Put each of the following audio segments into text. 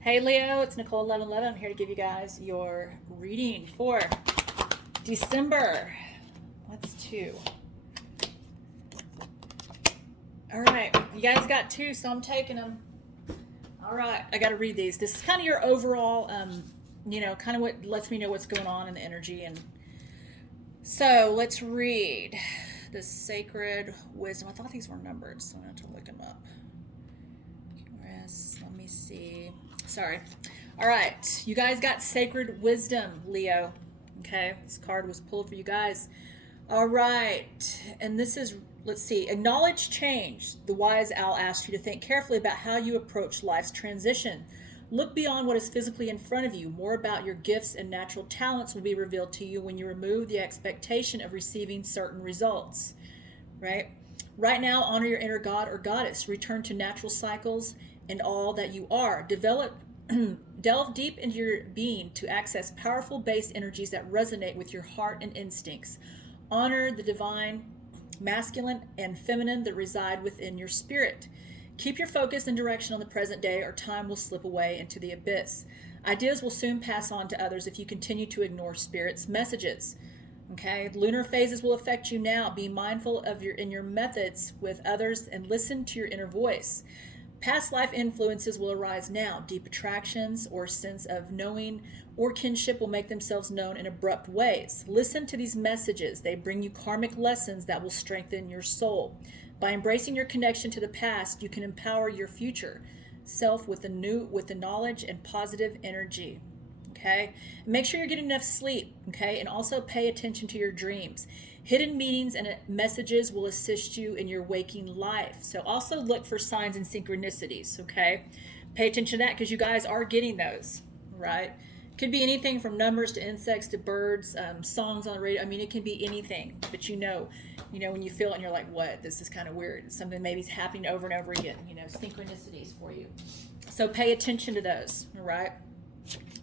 Hey Leo, it's Nicole 1111. I'm here to give you guys your reading for December. What's 2? All right, you guys got 2, so I'm taking them. All right, I got to read these. This is kind of your overall, kind of what lets me know what's going on in the energy. And so let's read the Sacred Wisdom. I thought these were numbered, so I'm going to have to look them up. Let me see. Sorry. All right. You guys got Sacred Wisdom, Leo. Okay. This card was pulled for you guys. All right. And this is, let's see. Acknowledge change. The wise owl asks you to think carefully about how you approach life's transition. Look beyond what is physically in front of you. More about your gifts and natural talents will be revealed to you when you remove the expectation of receiving certain results. Right? Right now, honor your inner god or goddess. Return to natural cycles and all that you are. Delve deep into your being to access powerful base energies that resonate with your heart and instincts. Honor the divine, masculine and feminine that reside within your spirit. Keep your focus and direction on the present day, or time will slip away into the abyss. Ideas will soon pass on to others if you continue to ignore spirit's messages. Okay, lunar phases will affect you now. Be mindful of your methods with others and listen to your inner voice. Past life influences will arise now. Deep attractions or sense of knowing or kinship will make themselves known in abrupt ways. Listen to these messages. They bring you karmic lessons that will strengthen your soul. By embracing your connection to the past, you can empower your future self with the knowledge and positive energy. Okay? Make sure you're getting enough sleep, okay? And also pay attention to your dreams. Hidden meanings and messages will assist you in your waking life. So also look for signs and synchronicities, okay? Pay attention to that because you guys are getting those, right? Could be anything from numbers to insects to birds, songs on the radio. I mean, it can be anything, but you know, when you feel it and you're like, what? This is kind of weird. Something maybe is happening over and over again, synchronicities for you. So pay attention to those, all right?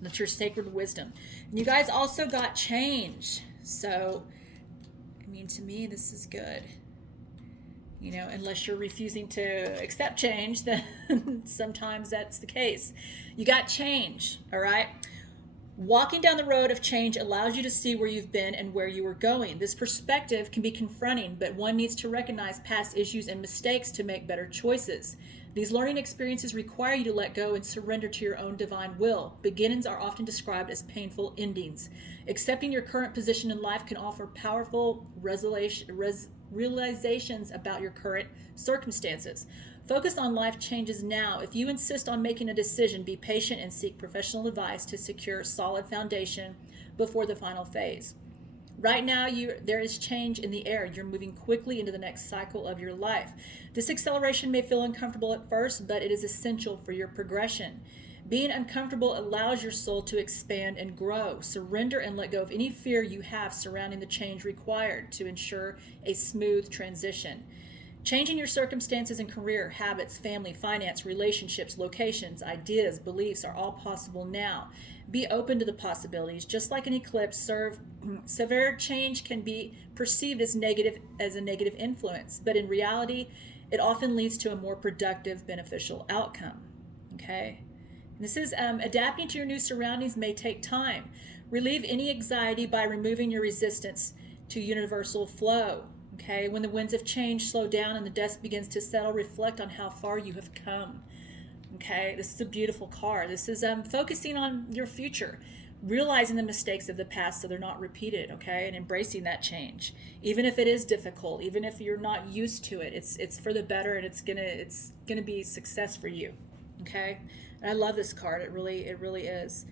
That's your sacred wisdom. And you guys also got change. So, to me, this is good. Unless you're refusing to accept change, then sometimes that's the case. You got change, all right? Walking down the road of change allows you to see where you've been and where you were going. This perspective can be confronting, but one needs to recognize past issues and mistakes to make better choices. These learning experiences require you to let go and surrender to your own divine will. Beginnings are often described as painful endings. Accepting your current position in life can offer powerful realizations about your current circumstances. Focus on life changes now. If you insist on making a decision, be patient and seek professional advice to secure a solid foundation before the final phase. Right now, there is change in the air. You're moving quickly into the next cycle of your life. This acceleration may feel uncomfortable at first, but it is essential for your progression. Being uncomfortable allows your soul to expand and grow. Surrender and let go of any fear you have surrounding the change required to ensure a smooth transition. Changing your circumstances and career, habits, family, finance, relationships, locations, ideas, beliefs are all possible now. Be open to the possibilities. Just like an eclipse, severe change can be perceived as a negative influence, but in reality, it often leads to a more productive, beneficial outcome. Okay? This is adapting to your new surroundings may take time. Relieve any anxiety by removing your resistance to universal flow. Okay, when the winds of change slow down and the dust begins to settle, reflect on how far you have come. Okay, this is a beautiful card. This is focusing on your future, realizing the mistakes of the past so they're not repeated. Okay, and embracing that change, even if it is difficult, even if you're not used to it. It's for the better, and it's gonna be success for you. Okay, and I love this card. It really is.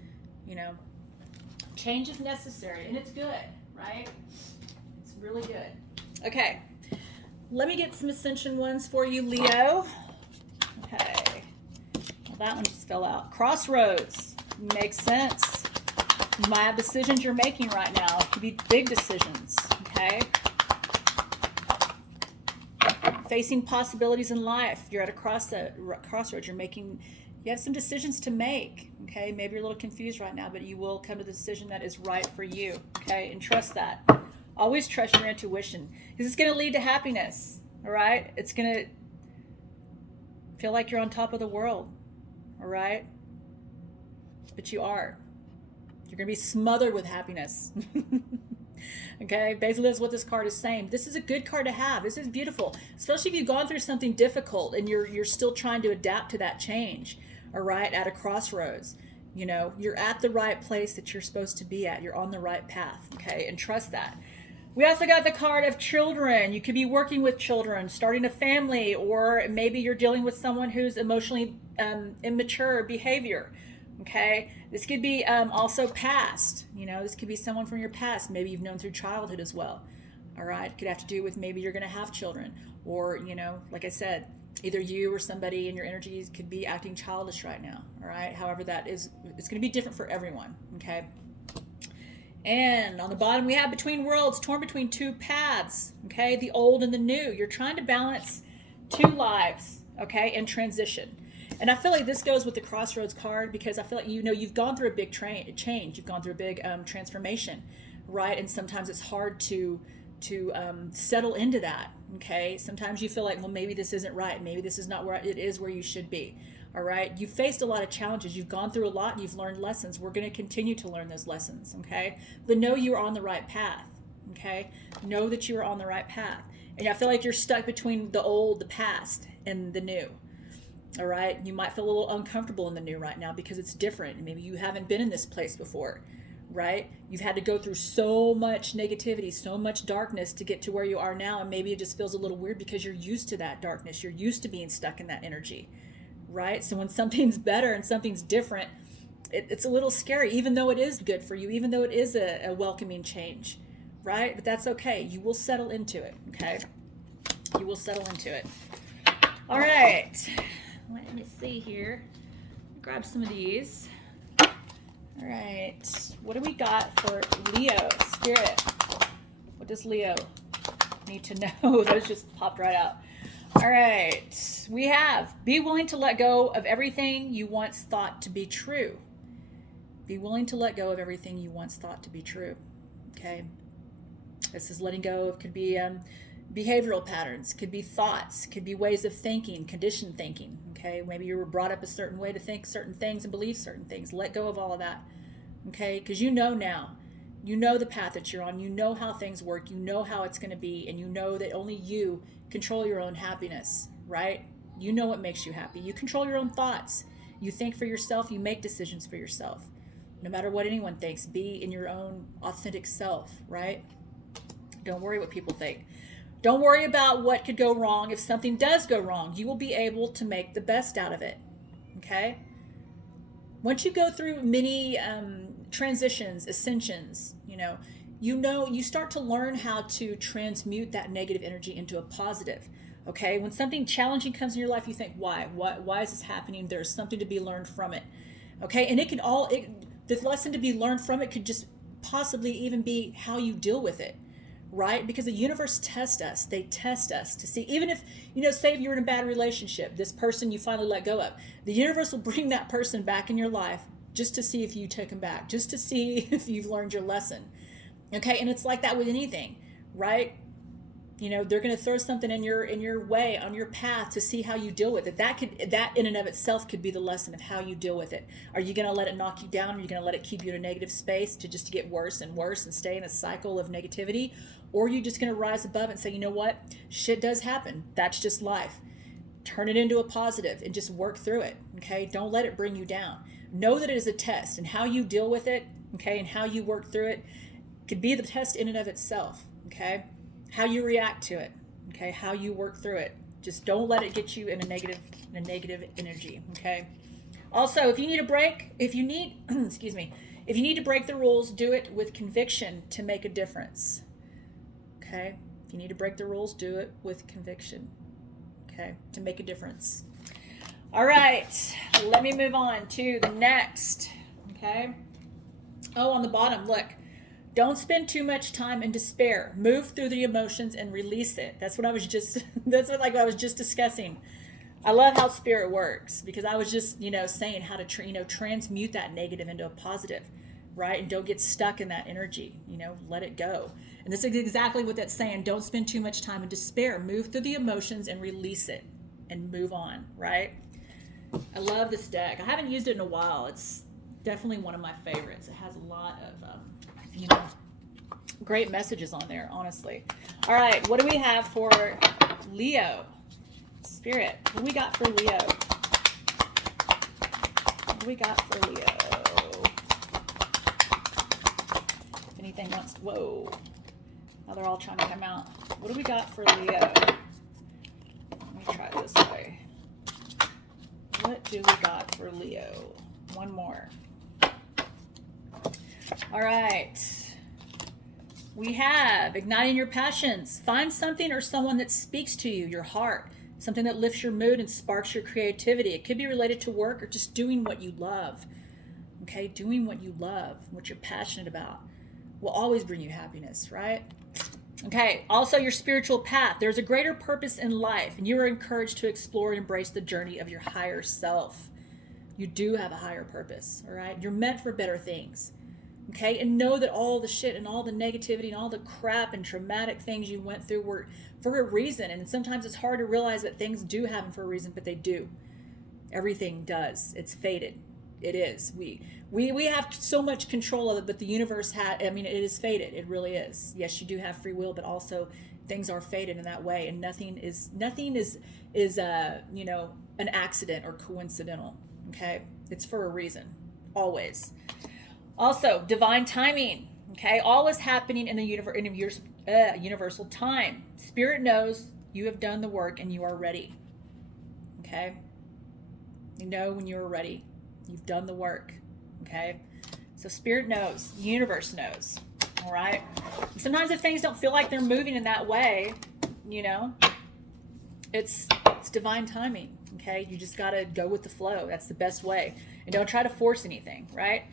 Change is necessary, and it's good, right? It's really good. Okay, let me get some ascension ones for you, Leo. Okay, well, that one just fell out. Crossroads, makes sense. You might have decisions you're making right now. It could be big decisions, okay? Facing possibilities in life. You're at a crossroads. You have some decisions to make, okay? Maybe you're a little confused right now, but you will come to the decision that is right for you, okay? And trust that. Always trust your intuition, because it's going to lead to happiness, all right? It's going to feel like you're on top of the world, all right? But you are. You're going to be smothered with happiness. Okay, basically that's what this card is saying. This is a good card to have. This is beautiful, especially if you've gone through something difficult and you're still trying to adapt to that change. All right, at a crossroads, you know, you're at the right place that you're supposed to be at. You're on the right path. Okay, and trust that. We also got the card of children. You could be working with children, starting a family, or maybe you're dealing with someone who's emotionally immature behavior. Okay, this could be also past. You know, this could be someone from your past. Maybe you've known through childhood as well. All right, could have to do with maybe you're going to have children, or you know, like I said, either you or somebody in your energies could be acting childish right now. All right, however that is, it's going to be different for everyone. Okay. And on the bottom, we have between worlds, torn between two paths, okay? The old and the new. You're trying to balance two lives, okay, in transition. And I feel like this goes with the Crossroads card because I feel like, you know, you've gone through a big change. You've gone through a big transformation, right? And sometimes it's hard to settle into that, okay? Sometimes you feel like, well, maybe this isn't right. Maybe this is not where it is where you should be. All right, you've faced a lot of challenges. You've gone through a lot and you've learned lessons. We're going to continue to learn those lessons, okay? But know you're on the right path, okay? Know that you are on the right path. And I feel like you're stuck between the old, the past, and the new, all right? You might feel a little uncomfortable in the new right now because it's different. Maybe you haven't been in this place before, right? You've had to go through so much negativity, so much darkness to get to where you are now, and maybe it just feels a little weird because you're used to that darkness. You're used to being stuck in that energy. Right? So when something's better and something's different, it's a little scary, even though it is good for you, even though it is a welcoming change, right? But that's okay. You will settle into it, okay? You will settle into it. All right. Let me see here. Grab some of these. All right. What do we got for Leo? Spirit. What does Leo need to know? Those just popped right out. All right, we have be willing to let go of everything you once thought to be true. Be willing to let go of everything you once thought to be true. Okay, this is letting go of, could be behavioral patterns, could be thoughts, could be ways of thinking, conditioned thinking. Okay, maybe you were brought up a certain way to think certain things and believe certain things. Let go of all of that. Okay, because you know now. You know the path that you're on. You know how things work. You know how it's going to be. And you know that only you control your own happiness, right? You know what makes you happy. You control your own thoughts. You think for yourself. You make decisions for yourself. No matter what anyone thinks, be in your own authentic self, right? Don't worry what people think. Don't worry about what could go wrong. If something does go wrong, you will be able to make the best out of it, okay? Once you go through many transitions, ascensions, you start to learn how to transmute that negative energy into a positive. Okay, when something challenging comes in your life, you think, why is this happening? There's something to be learned from it. Okay, and the lesson to be learned from it could just possibly even be how you deal with it, right? Because the universe tests us. They test us to see, even if, say if you're in a bad relationship, this person you finally let go of, the universe will bring that person back in your life just to see if you took him back, just to see if you've learned your lesson. Okay, and it's like that with anything, right? They're going to throw something in your way, on your path, to see how you deal with it. That in and of itself could be the lesson of how you deal with it. Are you going to let it knock you down? Are you going to let it keep you in a negative space to get worse and worse and stay in a cycle of negativity? Or are you just going to rise above and say, you know what? Shit does happen. That's just life. Turn it into a positive and just work through it. Okay? Don't let it bring you down. Know that it is a test, and how you deal with it, okay, and how you work through it could be the test in and of itself. Okay? How you react to it, okay? How you work through it. Just don't let it get you in a negative energy, okay? Also, if you need a break, if you need to break the rules, do it with conviction to make a difference, okay? If you need to break the rules, do it with conviction, okay? To make a difference. All right, let me move on to the next, okay? Oh, on the bottom, look. Don't spend too much time in despair. Move through the emotions and release it. That's what I was just discussing. I love how spirit works, because I was just, saying how to, transmute that negative into a positive, right? And don't get stuck in that energy, let it go. And this is exactly what that's saying. Don't spend too much time in despair. Move through the emotions and release it and move on, right? I love this deck. I haven't used it in a while. It's definitely one of my favorites. It has a lot of, great messages on there, honestly. All right, what do we have for Leo? Spirit, what do we got for Leo? What do we got for Leo? If anything wants, whoa. Now they're all trying to come out. What do we got for Leo? Let me try this way. What do we got for Leo? One more. All right. We have igniting your passions. Find something or someone that speaks to you, your heart, something that lifts your mood and sparks your creativity. It could be related to work or just doing what you love. Okay, doing what you love, what you're passionate about, will always bring you happiness, right? Okay, also your spiritual path. There's a greater purpose in life, and you are encouraged to explore and embrace the journey of your higher self. You do have a higher purpose, all right? You're meant for better things. Okay, and know that all the shit and all the negativity and all the crap and traumatic things you went through were for a reason. And sometimes it's hard to realize that things do happen for a reason, but they do. Everything does. It's fated. It is. We have so much control of it, but the universe it is fated. It really is. Yes, you do have free will, but also things are fated in that way, and nothing is an accident or coincidental. Okay, it's for a reason, always. Also, divine timing. Okay, all is happening in the universal time. Spirit knows you have done the work and you are ready. Okay, you know when you are ready. You've done the work. Okay, so Spirit knows, the universe knows. All right. Sometimes if things don't feel like they're moving in that way, it's divine timing. Okay, you just gotta go with the flow. That's the best way, and don't try to force anything. Right.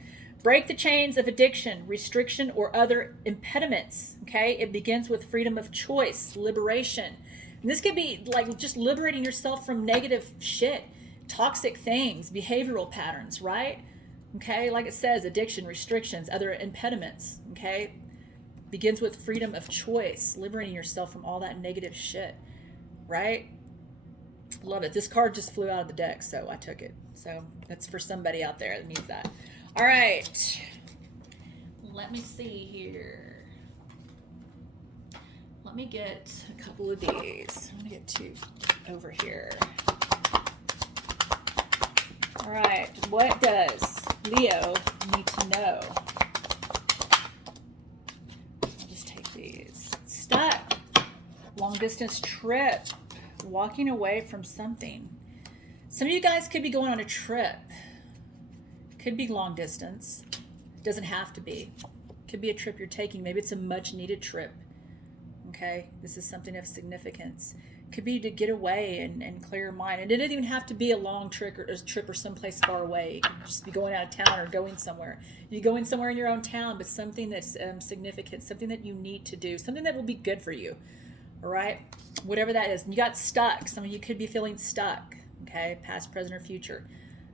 Break the chains of addiction, restriction, or other impediments. Okay, it begins with freedom of choice, liberation. And this could be like just liberating yourself from negative shit, toxic things, behavioral patterns, right? Okay, like it says, addiction, restrictions, other impediments. Okay, begins with freedom of choice, liberating yourself from all that negative shit, right? Love it. This card just flew out of the deck, so I took it. So that's for somebody out there that needs that. All right, let me see here. Let me get a couple of these. I'm gonna get two over here. All right, what does Leo need to know? I'll just take these. Stuck. Long distance trip. Walking away from something. Some of you guys could be going on a trip. Could be long distance. Doesn't have to be. Could be a trip you're taking. Maybe it's a much needed trip. Okay, this is something of significance. Could be to get away and clear your mind. And it doesn't even have to be a long trip or someplace far away. You could just be going out of town or going somewhere. You're going somewhere in your own town, but something that's significant, something that you need to do, something that will be good for you. All right, whatever that is. And you got stuck. Some of you could be feeling stuck. Okay, past, present, or future.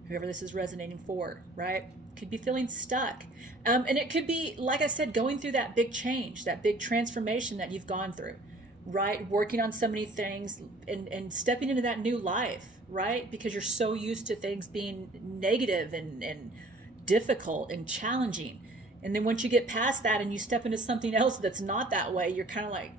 Whoever this is resonating for, right? Could be feeling stuck. And it could be, like I said, going through that big change, that big transformation that you've gone through, right? Working on so many things and stepping into that new life, right? Because you're so used to things being negative and difficult and challenging. And then once you get past that and you step into something else that's not that way, you're kind of like,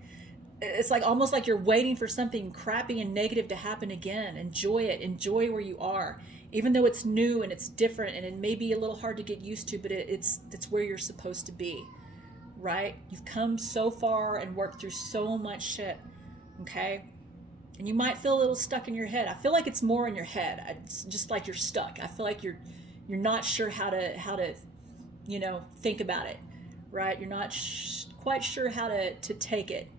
it's like almost like you're waiting for something crappy and negative to happen again. Enjoy it. Enjoy where you are. Even though it's new and it's different and it may be a little hard to get used to, but it's where you're supposed to be, right? You've come so far and worked through so much shit, okay? And you might feel a little stuck in your head. I feel like it's more in your head. It's just like you're stuck. I feel like you're not sure how to think about it, right? You're not quite sure how to take it,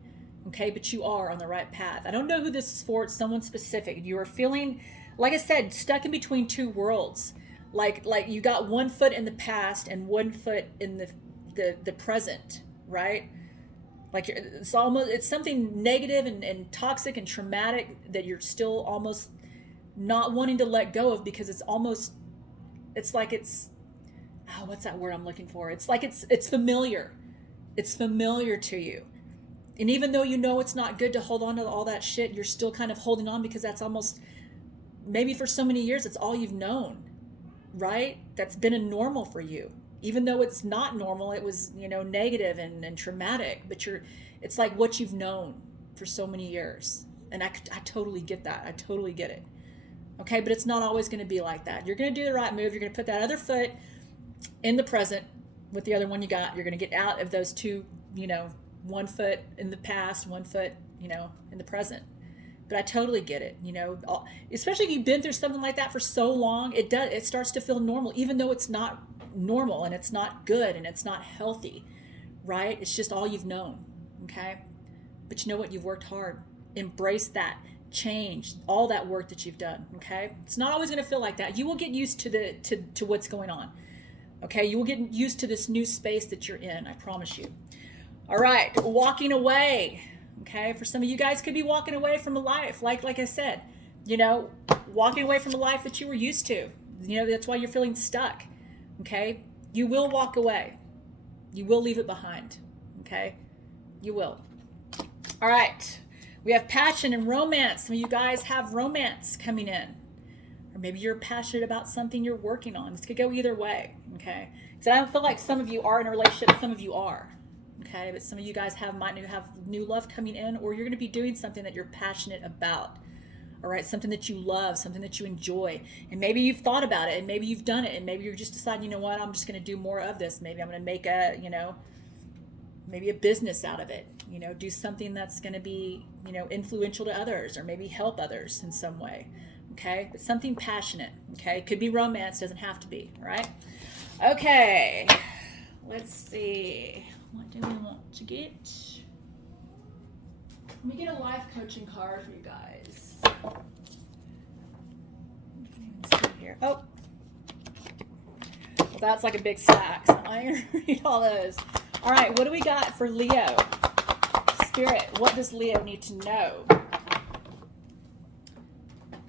okay? But you are on the right path. I don't know who this is for. It's someone specific. You are feeling, like I said, stuck in between two worlds. Like you got one foot in the past and one foot in the present, right? Like it's something negative and toxic and traumatic that you're still almost not wanting to let go of because what's that word I'm looking for? It's like it's familiar. It's familiar to you. And even though you know it's not good to hold on to all that shit, you're still kind of holding on because that's almost maybe for so many years, it's all you've known, right? That's been a normal for you. Even though it's not normal, it was, negative and traumatic, but it's like what you've known for so many years. And I totally get that. I totally get it. Okay, but it's not always going to be like that. You're going to do the right move. You're going to put that other foot in the present with the other one you got. You're going to get out of those two, one foot in the past, one foot, in the present. But I totally get it, especially if you've been through something like that for so long, it starts to feel normal, even though it's not normal and it's not good and it's not healthy, right? It's just all you've known, okay? But you know what? You've worked hard. Embrace that. Change all that work that you've done, okay? It's not always going to feel like that. You will get used to what's going on, okay? You will get used to this new space that you're in, I promise you. All right, walking away. Okay, for some of you guys could be walking away from a life, like I said, walking away from a life that you were used to. That's why you're feeling stuck. Okay, you will walk away. You will leave it behind. Okay, you will. All right, we have passion and romance. Some of you guys have romance coming in, or maybe you're passionate about something you're working on. This could go either way. Okay, so I don't feel like some of you are in a relationship. Some of you are. Okay, but some of you guys might have new love coming in, or you're going to be doing something that you're passionate about. All right, something that you love, something that you enjoy, and maybe you've thought about it, and maybe you've done it, and maybe you're just deciding, you know what, I'm just going to do more of this. Maybe I'm going to make maybe a business out of it. Do something that's going to be, influential to others, or maybe help others in some way. Okay, but something passionate. Okay, it could be romance, doesn't have to be. All right. Okay, let's see. What do we want to get? Let me get a life coaching card for you guys. Let's see here. Oh, well, that's like a big stack, so I'm going to read all those. All right, what do we got for Leo? Spirit, what does Leo need to know? All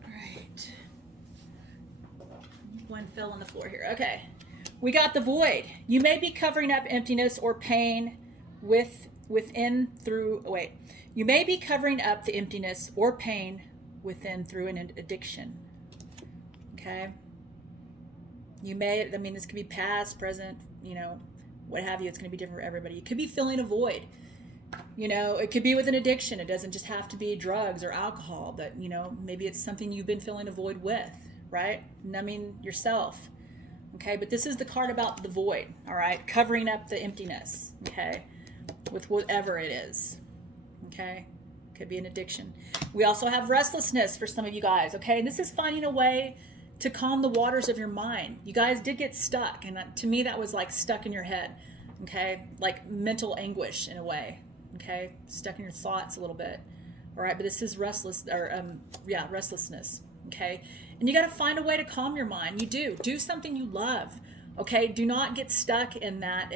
right. One fell on the floor here. Okay. We got the void. You may be covering up emptiness or pain You may be covering up the emptiness or pain within through an addiction. Okay? This could be past, present, what have you. It's going to be different for everybody. You could be filling a void. It could be with an addiction. It doesn't just have to be drugs or alcohol, but, maybe it's something you've been filling a void with, right? Numbing yourself. Okay, but this is the card about the void, all right? Covering up the emptiness, okay? With whatever it is, okay? Could be an addiction. We also have restlessness for some of you guys, okay? And this is finding a way to calm the waters of your mind. You guys did get stuck, and to me that was like stuck in your head, okay? Like mental anguish in a way, okay? Stuck in your thoughts a little bit, all right? But this is restlessness, okay? And you got to find a way to calm your mind. You do something you love. Okay. Do not get stuck in that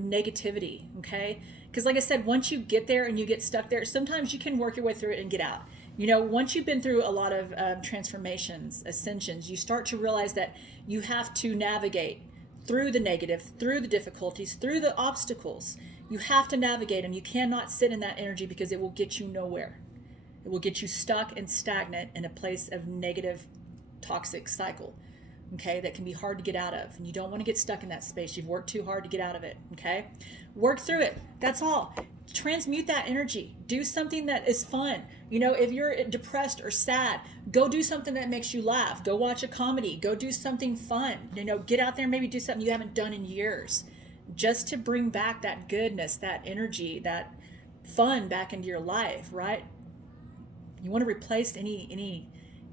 negativity. Okay. Because like I said, once you get there and you get stuck there, sometimes you can work your way through it and get out. Once you've been through a lot of transformations, ascensions, you start to realize that you have to navigate through the negative, through the difficulties, through the obstacles. You have to navigate them. You cannot sit in that energy because it will get you nowhere. It will get you stuck and stagnant in a place of negative, toxic cycle, okay, that can be hard to get out of. And you don't want to get stuck in that space. You've worked too hard to get out of it, okay? Work through it. That's all. Transmute that energy. Do something that is fun. If you're depressed or sad, go do something that makes you laugh. Go watch a comedy. Go do something fun. Get out there and maybe do something you haven't done in years, just to bring back that goodness, that energy, that fun back into your life, right? You want to replace any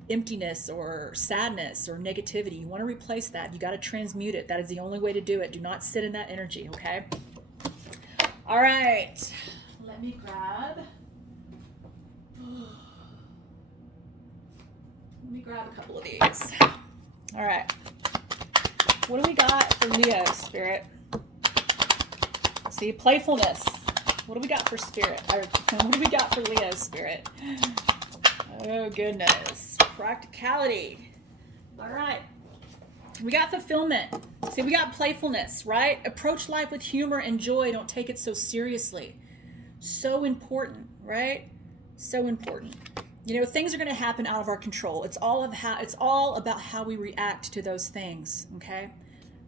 emptiness or sadness or negativity. You want to replace that. You got to transmute it. That is the only way to do it. Do not sit in that energy, okay? All right. Let me grab a couple of these. All right. What do we got for Leo, Spirit? See, playfulness. What do we got for Spirit? What do we got for Leo, Spirit? Oh, goodness. Practicality. All right. We got fulfillment. See, we got playfulness, right? Approach life with humor and joy. Don't take it so seriously. So important, right? So important. You know, things are going to happen out of our control. It's all about how we react to those things, okay?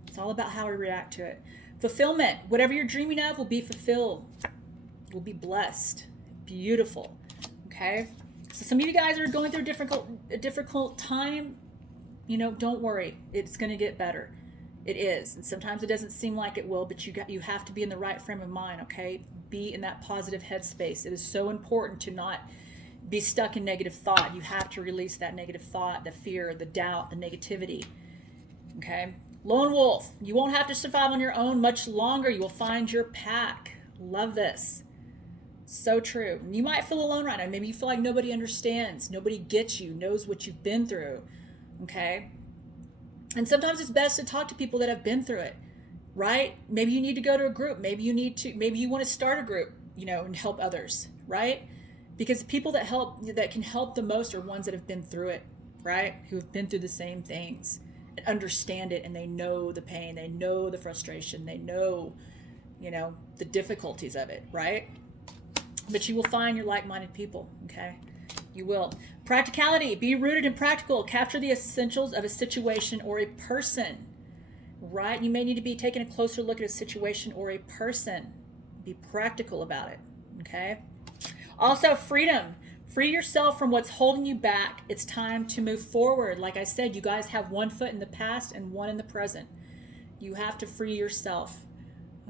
It's all about how we react to it. Fulfillment, whatever you're dreaming of will be fulfilled. Will be blessed. Beautiful. Okay? So some of you guys are going through a difficult time. You know, don't worry. It's going to get better. It is. And sometimes it doesn't seem like it will, but you have to be in the right frame of mind, okay? Be in that positive headspace. It is so important to not be stuck in negative thought. You have to release that negative thought, the fear, the doubt, the negativity. Okay? Lone wolf, you won't have to survive on your own much longer. You will find your pack. Love this. So true. You might feel alone right now. Maybe you feel like nobody understands, nobody gets you, knows what you've been through. Okay? And sometimes it's best to talk to people that have been through it, right? Maybe you need to go to a group. Maybe you want to start a group, you know, and help others, right? Because people that can help the most are ones that have been through it, right? Who have been through the same things and understand it, and they know the pain, they know the frustration, they know, you know, the difficulties of it, right? But you will find your like-minded people, okay? You will. Practicality, be rooted and practical. Capture the essentials of a situation or a person, right? You may need to be taking a closer look at a situation or a person. Be practical about it, okay? Also, freedom. Free yourself from what's holding you back. It's time to move forward. Like I said, you guys have one foot in the past and one in the present. You have to free yourself,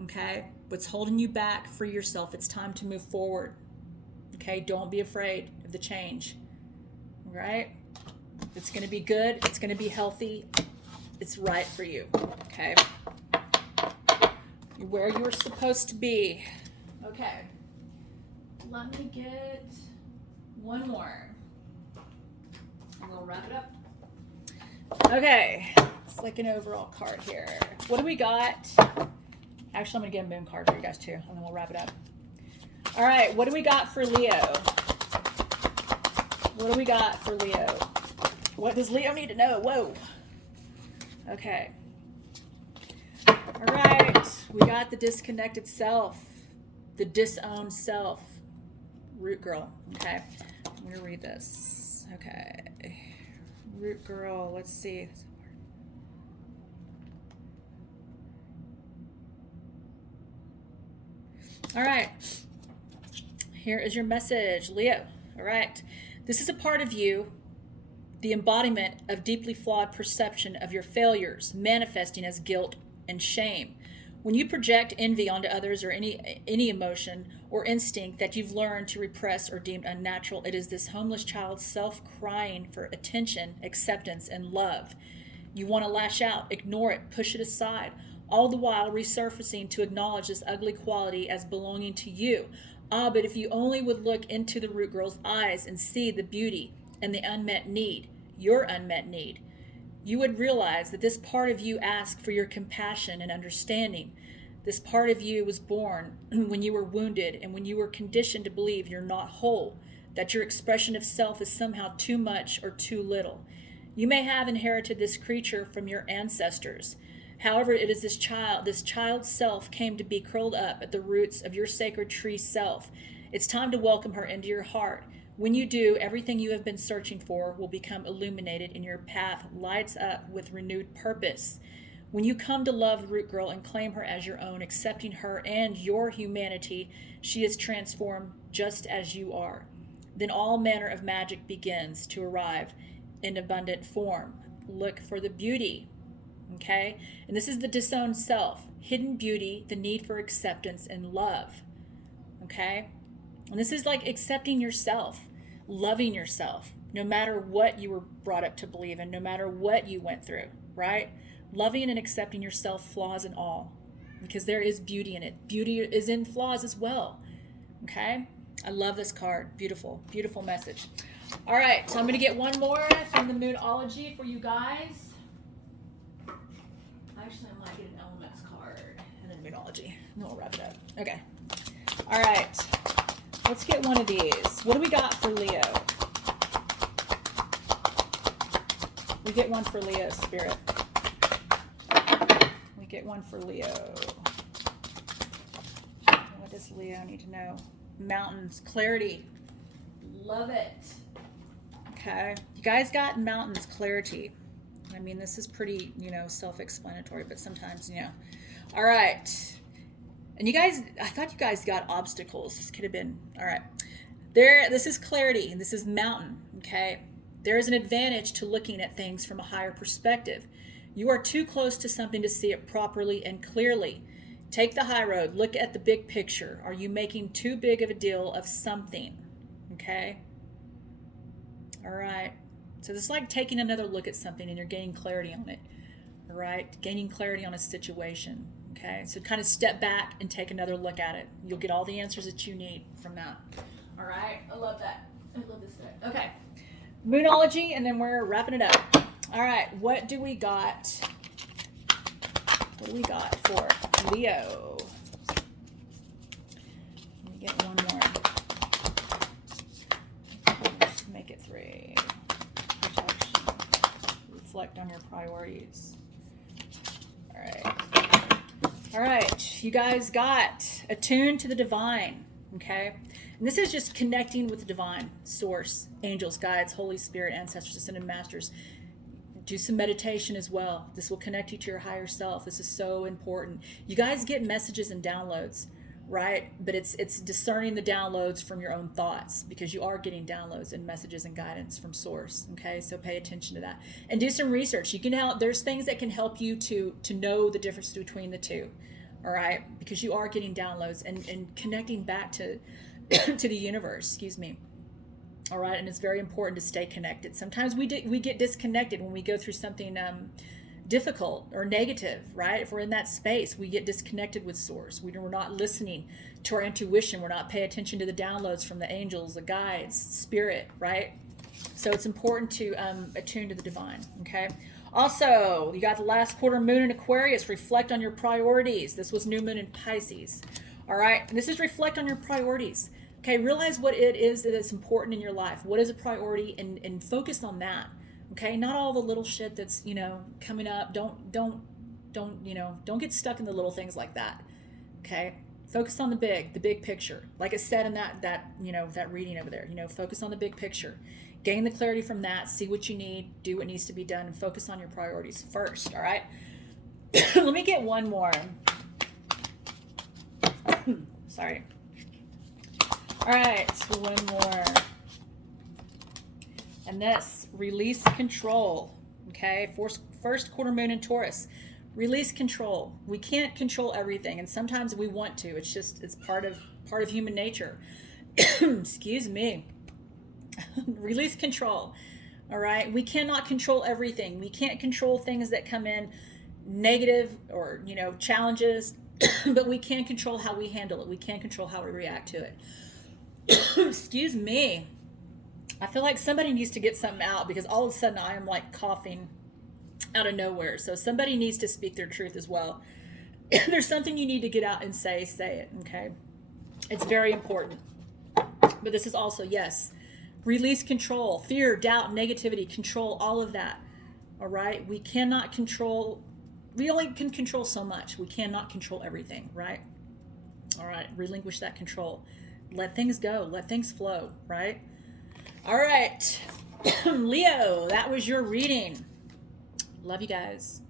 okay? What's holding you back, free yourself. It's time to move forward, okay? Don't be afraid of the change, right? It's going to be good. It's going to be healthy. It's right for you, okay? You're where you're supposed to be. Okay. Let me get one more. And we'll wrap it up. Okay. It's like an overall card here. What do we got? Actually, I'm going to get a moon card for you guys too, and then we'll wrap it up. All right. What do we got for Leo? What do we got for Leo? What does Leo need to know? Whoa. Okay. All right. We got the disconnected self, the disowned self. Root girl. Okay. I'm going to read this. Okay. Root girl. Let's see. All right. Here is your message, Leo. All right. This is a part of you, the embodiment of deeply flawed perception of your failures, manifesting as guilt and shame. When you project envy onto others or any emotion or instinct that you've learned to repress or deemed unnatural, it is this homeless child's self crying for attention, acceptance, and love. You want to lash out, ignore it, push it aside, all the while resurfacing to acknowledge this ugly quality as belonging to you. But if you only would look into the root girl's eyes and see the beauty and the unmet need, your unmet need, you would realize that this part of you asked for your compassion and understanding. This part of you was born when you were wounded and when you were conditioned to believe you're not whole, that your expression of self is somehow too much or too little. You may have inherited this creature from your ancestors. However, it is this child's self came to be curled up at the roots of your sacred tree self. It's time to welcome her into your heart. When you do, everything you have been searching for will become illuminated and your path lights up with renewed purpose. When you come to love Root Girl and claim her as your own, accepting her and your humanity, she is transformed just as you are. Then all manner of magic begins to arrive in abundant form. Look for the beauty, okay? And this is the disowned self, hidden beauty, the need for acceptance and love, okay? And this is like accepting yourself, loving yourself, no matter what you were brought up to believe in, no matter what you went through, right? Loving and accepting yourself, flaws and all, because there is beauty in it. Beauty is in flaws as well, okay? I love this card. Beautiful, beautiful message. All right, so I'm going to get one more from the Moonology for you guys. Actually, I might get an Elements card and then Moonology, and then we'll wrap it up. Okay. All right. Let's get one of these. What do we got for Leo? We get one for Leo, Spirit. We get one for Leo. What does Leo need to know? Mountains, clarity. Love it. Okay. You guys got mountains, clarity. I mean, this is pretty, self-explanatory, but sometimes, All right. And you guys, I thought you guys got obstacles. This could have been, all right. This is clarity, and this is mountain, okay? There is an advantage to looking at things from a higher perspective. You are too close to something to see it properly and clearly. Take the high road. Look at the big picture. Are you making too big of a deal of something? Okay? All right. So this is like taking another look at something and you're gaining clarity on it. All right? Gaining clarity on a situation. Okay? So kind of step back and take another look at it. You'll get all the answers that you need from that. All right? I love that. I love this today. Okay. Moonology, and then we're wrapping it up. All right. What do we got? What do we got for Leo? Let me get one more. Let's make it 3. Protection. Reflect on your priorities. All right. All right. You guys got attuned to the divine. Okay. And this is just connecting with the divine source, angels, guides, Holy Spirit, ancestors, ascended masters. Do some meditation as well. This will connect you to your higher self. This is so important. You guys get messages and downloads, right? But it's discerning the downloads from your own thoughts, because you are getting downloads and messages and guidance from source. Okay, so pay attention to that and do some research. You can help. There's things that can help you to know the difference between the two. All right, because you are getting downloads and connecting back to to the universe. Excuse me. All right, and it's very important to stay connected. Sometimes we get disconnected when we go through something difficult or negative, right? If we're in that space, we get disconnected with source. We're not listening to our intuition. We're not paying attention to the downloads from the angels, the guides, spirit, right? So it's important to attune to the divine, okay? Also, you got the last quarter moon in Aquarius. Reflect on your priorities. This was new moon in Pisces. All right, and this is reflect on your priorities. Okay, realize what it is that is important in your life. What is a priority, and focus on that. Okay, not all the little shit that's coming up. Don't get stuck in the little things like that. Okay, focus on the big picture. Like I said in that reading over there. Focus on the big picture. Gain the clarity from that. See what you need. Do what needs to be done, and focus on your priorities first. All right. Let me get one more. Sorry. All right, one more. And this, release control. Okay, first quarter moon in Taurus. Release control. We can't control everything, and sometimes we want to. It's part of human nature. Excuse me. Release control. All right, we cannot control everything. We can't control things that come in negative or challenges, but we can control how we handle it. We can control how we react to it. Excuse me. I feel like somebody needs to get something out, because all of a sudden I am like coughing out of nowhere. So somebody needs to speak their truth as well. If there's something you need to get out and say it, okay? It's very important. But this is also, yes, release control, fear, doubt, negativity, control, all of that. All right? We only can control so much. We cannot control everything, right? All right, relinquish that control. Let things go. Let things flow, right? All right. Leo, that was your reading. Love you guys.